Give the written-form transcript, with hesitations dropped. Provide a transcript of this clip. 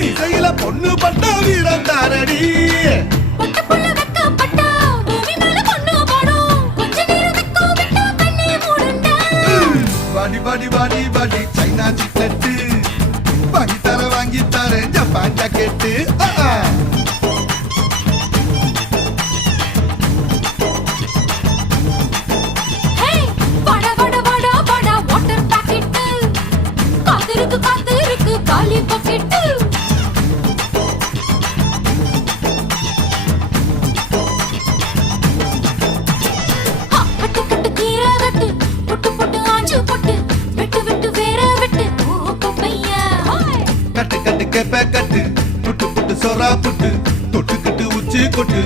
இசையில பொண்ணு பட்ட வீரம் தாரடி பாடி பாடி பாடி பாடி சைனா சிக்கெட்டு வாங்கி தரேன் ஜப்பான் ஜாக்கெட்டு கட்டு கட்டு கெப்ப கட்டு புட்டு புட்டு சொரா புட்டு தொட்டு கட்டு உச்சி கொட்டு